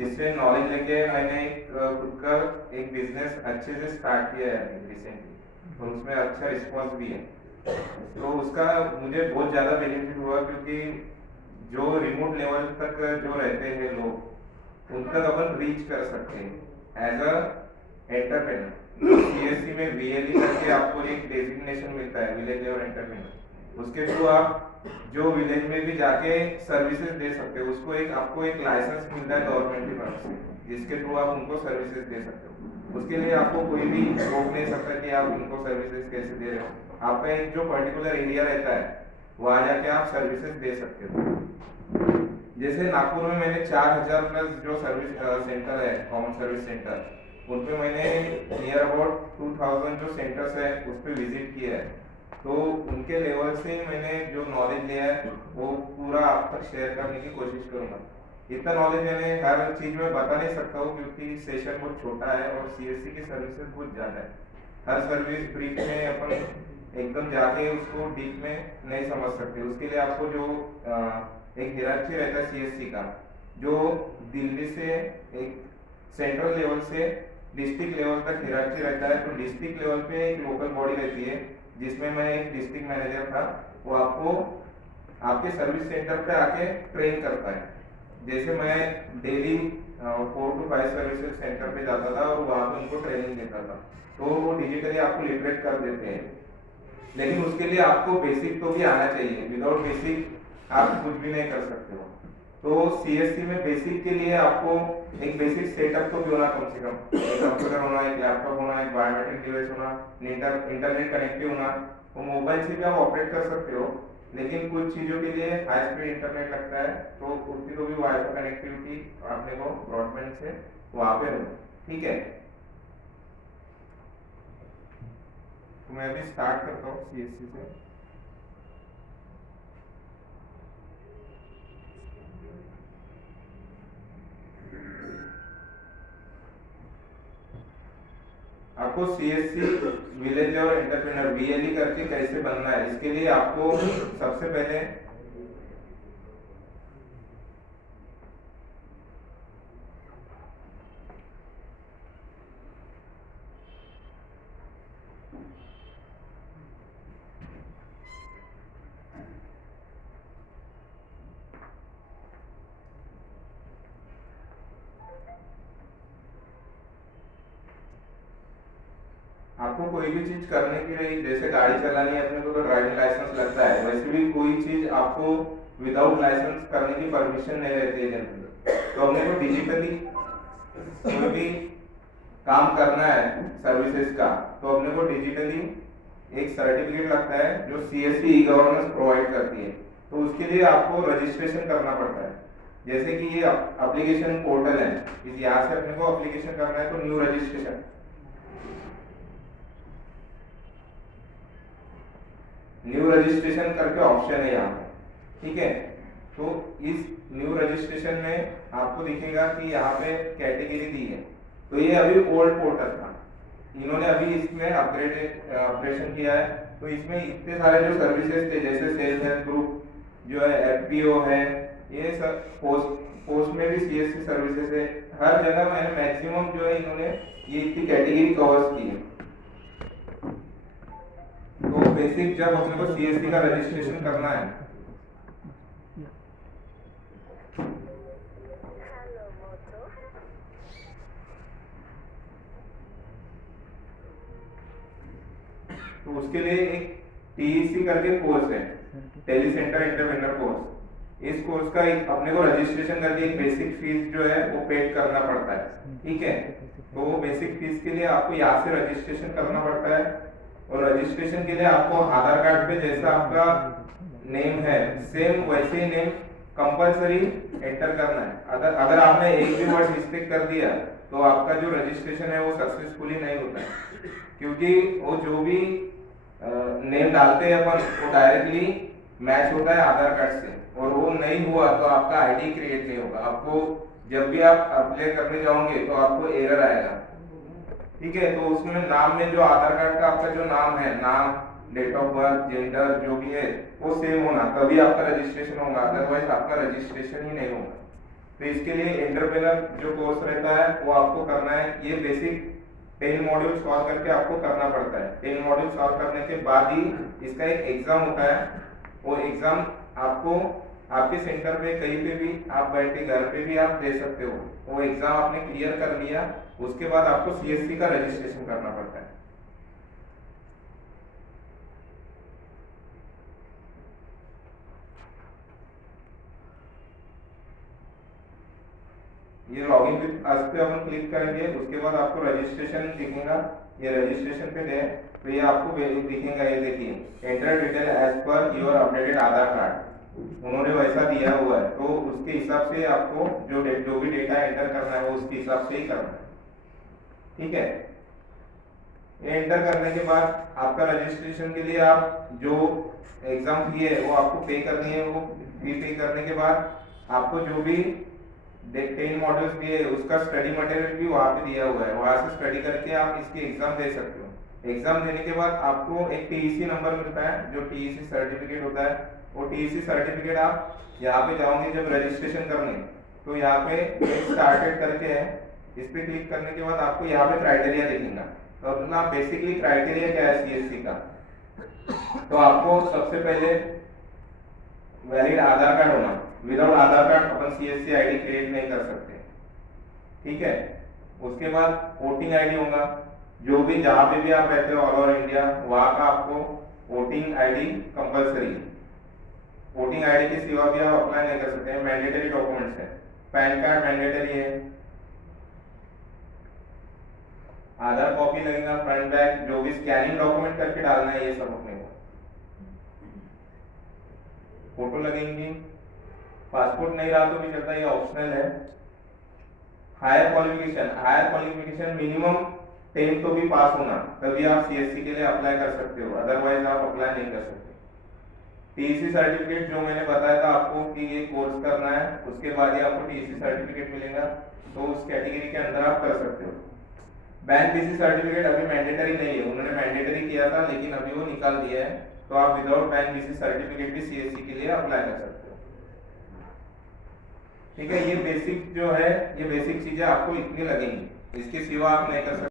जिससे नॉलेज लेके मैंने खुद का एक बिजनेस अच्छे से स्टार्ट किया है रिसेंटली, और उसमें अच्छा रिस्पॉन्स भी है। तो उसका मुझे बहुत ज़्यादा बेनिफिट हुआ, क्योंकि जो रिमोट लेवल तक जो रहते हैं लोग, उन तक अपन रीच कर सकते हैं एज अ एंटरप्रेन्योर। सीएससी में वीएलई करके आपको एक डेजिग्नेशन मिलता है, विलेज लेवल एंटरप्रेन्योर। उसके थ्रू आप जो विलेज में भी जाके सर्विसेज दे सकते हो, उसको एक आपको एक लाइसेंस मिलता है गवर्नमेंट की तरफ से, जिसके थ्रू आप उनको सर्विसेज दे सकते हो। उसके लिए आपको कोई भी रोक नहीं सकता कि आप उनको सर्विसेज कैसे दे रहे हो। आपका एक जो पर्टिकुलर एरिया रहता है, वहां जाके आप सर्विसेज दे सकते हो। जैसे नागपुर में मैंने 4000 प्लस जो सर्विस सेंटर है, कॉमन सर्विस सेंटर, उन पे मैंने नियर अबाउट 2000 जो सेंटर्स है उस पर विजिट किया है। तो उनके लेवल से मैंने जो नॉलेज लिया है वो पूरा आप तक शेयर करने की कोशिश करूंगा। इतना नॉलेज मैंने हर चीज में बता नहीं सकता हूँ, क्योंकि सेशन बहुत छोटा है और सीएससी की सर्विसेज बहुत ज्यादा है। हर सर्विस ब्रीफ में अपन एकदम जाके उसको डीप में नहीं समझ सकते। उसके लिए आपको जो एक हियरार्की रहता है सीएससी का, जो दिल्ली से एक सेंट्रल लेवल से डिस्ट्रिक्ट लेवल तक हियरार्की रहता है। तो डिस्ट्रिक्ट लेवल पे एक लोकल बॉडी रहती है, जिसमें मैं एक डिस्ट्रिक्ट मैनेजर था। वो आपको आपके सर्विस सेंटर पे आके ट्रेन करता है। जैसे मैं डेली 4 to 5 सर्विसेज सेंटर पे जाता था और वहाँ पे उनको ट्रेनिंग देता था। तो वो डिजिटली आपको लिटरेट कर देते हैं, लेकिन उसके लिए आपको बेसिक तो भी आना चाहिए। विदाउट बेसिक आप कुछ भी नहीं कर सकते हो। तो सीएससी में बेसिक के लिए आपको एक बेसिक सेटअप तो भी होना, कम से कम एक कंप्यूटर होना, एक लैपटॉप होना, एक बायोमेट्रिक डिवाइस होना, इंटरनेट कनेक्टिव होना। वो मोबाइल से भी आप ऑपरेट कर सकते हो, लेकिन कुछ चीजों के लिए हाई स्पीड इंटरनेट लगता है, तो उसकी तो भी वाईफाई कनेक्टिविटी आपने को ब्रॉडबैंड से वहां पे होना। ठीक है, तो मैं अभी स्टार्ट करता हूँ सीएससी से। आपको सीएससी विलेज और एंटरप्रेन्योर वीएलई करके कैसे बनना है, इसके लिए आपको सबसे पहले आपको कोई भी चीज करने की रही, जैसे गाड़ी चलानी है अपने को तो ड्राइविंग लाइसेंस लगता है, वैसे भी कोई चीज आपको विदाउट लाइसेंस करने की परमिशन नहीं रहती है जनरली। तो हमने को डिजिटली कोई भी काम करना है सर्विसेज का, तो अपने को डिजिटली एक सर्टिफिकेट लगता है जो सीएससी ई गवर्नेंस प्रोवाइड करती है। तो उसके लिए आपको रजिस्ट्रेशन करना पड़ता है। जैसे कि ये एप्लीकेशन पोर्टल है, यहाँ से अपने को एप्लीकेशन करना है, तो न्यू रजिस्ट्रेशन, न्यू रजिस्ट्रेशन करके ऑप्शन है यहाँ पे। ठीक है, तो इस न्यू रजिस्ट्रेशन में आपको दिखेगा कि यहाँ पे कैटेगरी दी है। तो ये अभी ओल्ड पोर्टल था, इन्होंने अभी इसमें अपग्रेडेशन किया है। तो इसमें इतने सारे जो सर्विसेज थे, जैसे सेल्स हेल्प ग्रुप जो है, एफपीओ है, ये सब पोस्ट में भी सीएससी सर्विसेज है। हर जगह मैंने मैक्सिमम जो है इन्होंने ये इतनी कैटेगरी कवर्स की है। तो बेसिक जब अपने को सीएससी का रजिस्ट्रेशन करना है, तो उसके लिए एक टीईसी करके कोर्स है, टेली सेंटर एंटरप्रेन्योर कोर्स। इस कोर्स का एक अपने को रजिस्ट्रेशन करके एक बेसिक फीस जो है वो पेड करना पड़ता है। ठीक है, तो वो बेसिक फीस के लिए आपको यहाँ से रजिस्ट्रेशन करना पड़ता है। और रजिस्ट्रेशन के लिए आपको आधार कार्ड पे जैसा आपका नेम है, सेम वैसे ही नेम कंपलसरी एंटर करना है। अगर आपने एक भी वर्ड मिस्टेक कर दिया तो आपका जो रजिस्ट्रेशन है वो सक्सेसफुली नहीं होता है, क्योंकि वो जो भी नेम डालते हैं अपन वो डायरेक्टली मैच होता है आधार कार्ड से, और वो नहीं हुआ तो आपका आईडी क्रिएट नहीं होगा। आपको जब भी आप अप्लाई करने जाओगे तो आपको एरर आएगा। ठीक है, तो उसमें नाम में जो आधार कार्ड का आपका जो नाम है, नाम, डेट ऑफ बर्थ, जेंडर जो भी है वो सेम होना, तभी आपका रजिस्ट्रेशन होगा, अदरवाइज आपका रजिस्ट्रेशन ही नहीं होगा। तो इसके लिए एंटरप्रेन्योर जो कोर्स रहता है वो आपको करना है। ये बेसिक 10 मॉड्यूल सॉल्व करके आपको करना पड़ता है। 10 मॉड्यूल सॉल्व करने के बाद ही इसका एक एग्जाम होता है। वो एग्जाम आपको आपके सेंटर पे कहीं पे भी आप बैठ के घर पे भी आप दे सकते हो। वो एग्जाम आपने क्लियर कर लिया, उसके बाद आपको सीएससी का रजिस्ट्रेशन करना पड़ता है। ये लॉगिन विद अस पे अपन क्लिक करेंगे, उसके बाद आपको रजिस्ट्रेशन दिखेगा। ये रजिस्ट्रेशन पे गए तो ये आपको दिखेगा, ये देखिए enter detail as per your updated Aadhaar card. उन्होंने वैसा दिया हुआ है, तो उसके हिसाब से आपको जो भी डेटा एंटर करना है वो उसके हिसाब से ही करना है। ठीक है, ये एंटर करने के बाद आपका रजिस्ट्रेशन के लिए आप जो एग्जाम फी है वो आपको पे करनी है। वो फी पे करने के बाद आपको जो भी 10 मॉड्यूल्स दिए उसका स्टडी मटेरियल भी वहाँ पे दिया हुआ है, वहाँ से स्टडी करके आप इसकी एग्जाम दे सकते हो। एग्जाम देने के बाद आपको एक टीईसी नंबर मिलता है, जो टीईसी सर्टिफिकेट होता है। वो टीईसी सर्टिफिकेट आप यहाँ पे जाओगे जब रजिस्ट्रेशन करने, तो यहाँ पे गेट स्टार्टेड करके है, इस पे क्लिक करने के बाद आपको यहाँ पे क्राइटेरिया दिखेगा। तो अपना बेसिकली क्राइटेरिया क्या है सीएससी का, तो आपको सबसे पहले वैलिड आधार कार्ड होना। विदाउट आधार कार्ड अपन सीएससी आईडी क्रिएट नहीं कर सकते। ठीक है, उसके बाद वोटिंग आईडी होगा, जो भी जहां पे भी आप रहते हो ऑल ओवर इंडिया वहां का आपको वोटिंग आईडी कंपलसरी है। वोटिंग आईडी के सिवा भी आप अप्लाई नहीं कर सकते हैं, मैंडेटरी डॉक्यूमेंट्स है। पैन कार्ड मैंडेटरी है, आधार कॉपी लगेगा, फ्रंट बैक जो भी स्कैनिंग डॉक्यूमेंट करके डालना है ये सब अपने को। फोटो लगेंगी, पासपोर्ट नहीं रहा तो भी चलता है, ये ऑप्शनल है। हायर क्वालिफिकेशन मिनिमम 10 तो भी पास होना, तभी आप सीएससी के लिए अप्लाई कर सकते हो, अदरवाइज आप अप्लाई नहीं कर सकते। टीईसी सर्टिफिकेट जो मैंने बताया था आपको कि ये कोर्स करना है, उसके बाद ही आपको टीईसी सर्टिफिकेट मिलेगा, तो उस कैटेगरी के अंदर आप कर सकते हो। बैंक पीसी सर्टिफिकेट अभी मैंडेटरी नहीं है, उन्होंने मैंडेटरी किया था लेकिन अभी वो निकाल दिया है, तो आप विदाउट बैंक पीसी सर्टिफिकेट भी सीएससी के लिए अप्लाई कर सकते हो। ठीक है, ये बेसिक जो है, ये बेसिक चीजें आपको इतनी लगेंगी, इसके सिवा आप नहीं कर सकते।